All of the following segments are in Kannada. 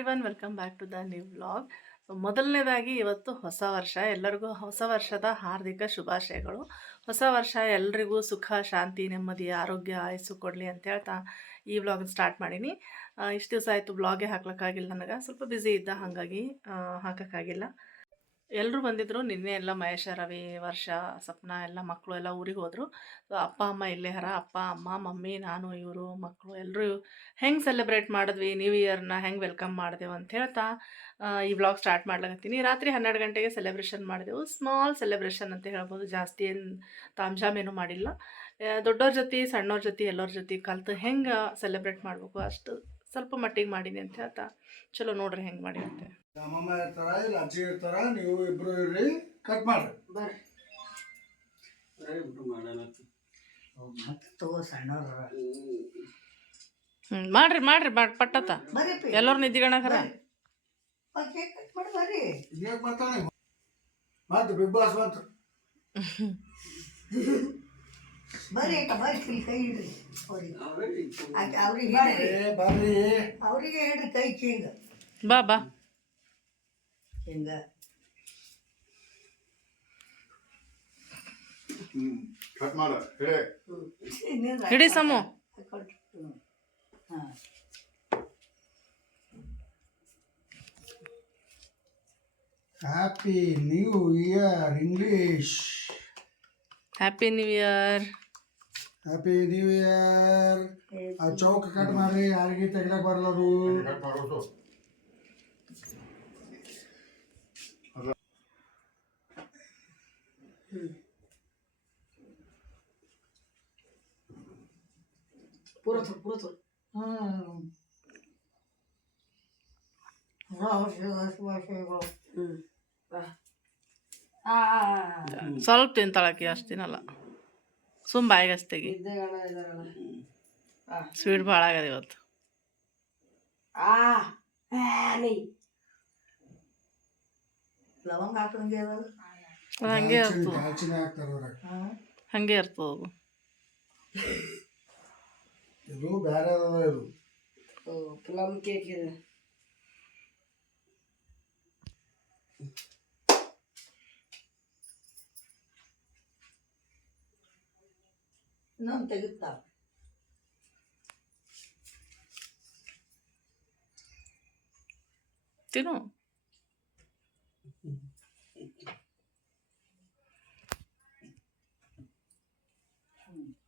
Everyone, welcome back to the new vlog. ಮೊದಲನೇದಾಗಿ ಇವತ್ತು ಹೊಸ ವರ್ಷ. ಎಲ್ಲರಿಗೂ ಹೊಸ ವರ್ಷದ ಹಾರ್ದಿಕ ಶುಭಾಶಯಗಳು. ಹೊಸ ವರ್ಷ ಎಲ್ರಿಗೂ ಸುಖ, ಶಾಂತಿ, ನೆಮ್ಮದಿ, ಆರೋಗ್ಯ, ಆಯಸ್ಸು ಕೊಡಲಿ ಅಂತ ಹೇಳ್ತಾ ಈ ವ್ಲಾಗ್ ಸ್ಟಾರ್ಟ್ ಮಾಡೀನಿ. ಇಷ್ಟು ದಿವಸ ಆಯಿತು ವ್ಲಾಗೇ ಹಾಕ್ಲಿಕ್ಕಾಗಿಲ್ಲ, ನನಗೆ ಸ್ವಲ್ಪ ಬ್ಯುಸಿ ಇದ್ದ, ಹಾಗಾಗಿ ಹಾಕೋಕ್ಕಾಗಿಲ್ಲ. ಎಲ್ಲರೂ ಬಂದಿದ್ದರು ನಿನ್ನೆ. ಎಲ್ಲ ಮಹೇಶ, ರವಿ, ವರ್ಷ, ಸಪ್ನ ಎಲ್ಲ ಮಕ್ಕಳು ಎಲ್ಲ ಊರಿಗೆ ಹೋದರು. ಸೊ ಅಪ್ಪ ಅಮ್ಮ ಇಲ್ಲೇ ಹರ. ಅಪ್ಪ ಅಮ್ಮ, ಮಮ್ಮಿ, ನಾನು, ಇವರು ಮಕ್ಕಳು ಎಲ್ಲರೂ ಹೆಂಗೆ ಸೆಲೆಬ್ರೇಟ್ ಮಾಡಿದ್ವಿ, ನ್ಯೂ ಇಯರ್ನ ಹೆಂಗೆ ವೆಲ್ಕಮ್ ಮಾಡಿದೆವು ಅಂತ ಹೇಳ್ತಾ ಈ ವ್ಲಾಗ್ ಸ್ಟಾರ್ಟ್ ಮಾಡ್ಲಾಕತ್ತೀನಿ. ರಾತ್ರಿ 12 ಗಂಟೆಗೆ ಸೆಲೆಬ್ರೇಷನ್ ಮಾಡಿದೆವು. ಸ್ಮಾಲ್ ಸೆಲೆಬ್ರೇಷನ್ ಅಂತ ಹೇಳ್ಬೋದು, ಜಾಸ್ತಿ ಏನು ತಾಮ್ಜಾಮೇನು ಮಾಡಿಲ್ಲ. ದೊಡ್ಡವ್ರ ಜೊತೆ, ಸಣ್ಣವ್ರ ಜೊತೆ, ಎಲ್ಲರ ಜೊತೆ ಕಲ್ತು ಹೆಂಗೆ ಸೆಲೆಬ್ರೇಟ್ ಮಾಡಬೇಕು ಅಷ್ಟು ಸ್ವಲ್ಪ ಮಟ್ಟಿಗೆ ಮಾಡೀನಿ ಅಂತ ಹೇಳ್ತಾ ಚಲೋ ನೋಡ್ರಿ ಹೆಂಗೆ ಮಾಡಿ ಅಂತ. ಅಮ್ಮಮ್ಮ ಇರ್ತಾರ, ಇಲ್ಲ ಅಜ್ಜಿ ಇರ್ತಾರ, ನೀವು ಇಬ್ರು ಇರ್ರಿ, ಕಟ್ ಮಾಡ್ರಿ. ಬರ್ರಿ ಮಾಡ್ರಿ ಮಾಡ್ರಿ ಪಟ್ಟತ್ತ ಎಲ್ಲರೂ ನಿದ್ದಿಗಣಕರ ಬರ್ತಾನೆ. ಮತ್ತೆ ಬಿಗ್ ಬಾಸ್ ಬಂತು. ಅವ್ರಿಗೆ ಹೇಳ್ರಿ ಕೈ ಹಿಂಗ ಬಾ ಬಾ ಹಿಂಗ ಕಟ್ ಮಾಡ ಹಿಡಿ ಸಮು. Happy new year English. Happy new year. Happy new year. ಆ ಚೌಕ ಕಟ್ ಮಾಡ್ರಿ, ಯಾರಿಗೆ ತೆಗ್ದಾಕ ಬರಲದು. ಸ್ವಲ್ಪ ತಿಂತಾಳಕಿ, ಅಷ್ಟು ತಿನ್ನಲ್ಲ. ಸುಮ್ ಬಾಯಿಗೆ ಅಸ್ತೆಗಿ. ಸ್ವೀಟ್ ಭಾಳ ಆಗದ ಇವತ್ತು. ಲವಂಗ ಹಾಕಂಗೆ ಹಂಗೆ ಇರ್ತದ, ಹಂಗೆ ಇರ್ತದ ಅದು. ಇದು ಬೇರೆ ಇದು ಪ್ಲಮ್ ಕೇಕ್ ಇದೆ. ಇನ್ನೊಂದು ತೆಗಿತಾ ತಿನ್ನು.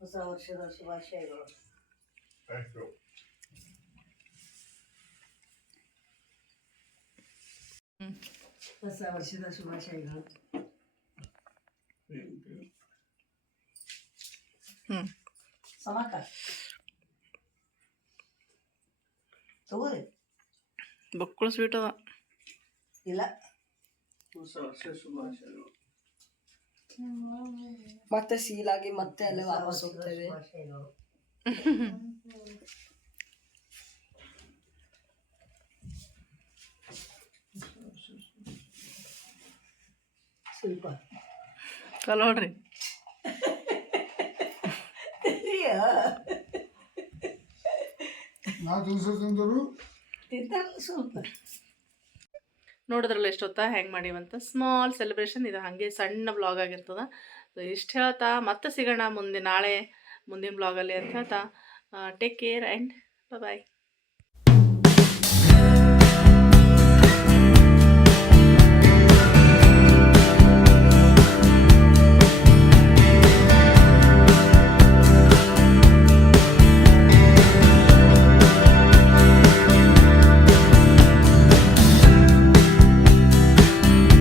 ಹೊಸ ವರ್ಷದ ಶುಭಾಶಯಗಳು. ಹೊಸ ವರ್ಷದ ಶುಭಾಶಯಗಳು. ಸಮಕ ತಗೋರಿ, ಬಕ್ಕಳು ಸ್ವೀಟ್ ಅದ. ಇಲ್ಲ ಹೊಸ ವರ್ಷ ಶುಭಾಶಯಗಳು. ಮತ್ತೆ ಸೀಲಾಗಿ ಮತ್ತೆ ಅಲ್ಲೇ ವಾಪಸ್ ಹೋಗ್ತೇವೆ. ಸ್ವಲ್ಪ ಕಲೋಡ್ರಿ. ಸ್ವಲ್ಪ ನೋಡಿದ್ರಲ್ಲ ಎಷ್ಟೊತ್ತ ಹೆಂಗೆ ಮಾಡಿವಂತ ಸ್ಮಾಲ್ ಸೆಲೆಬ್ರೇಷನ್. ಇದು ಹಾಗೆ ಸಣ್ಣ ಬ್ಲಾಗ್ ಆಗಿರ್ತದ. ಸೊ ಇಷ್ಟು ಹೇಳ್ತಾ ಮತ್ತೆ ಸಿಗೋಣ ನಾಳೆ ಮುಂದಿನ ಬ್ಲಾಗಲ್ಲಿ ಅಂತ ಹೇಳ್ತಾ ಟೇಕ್ ಕೇರ್ ಆ್ಯಂಡ್ ಬಾಯ್.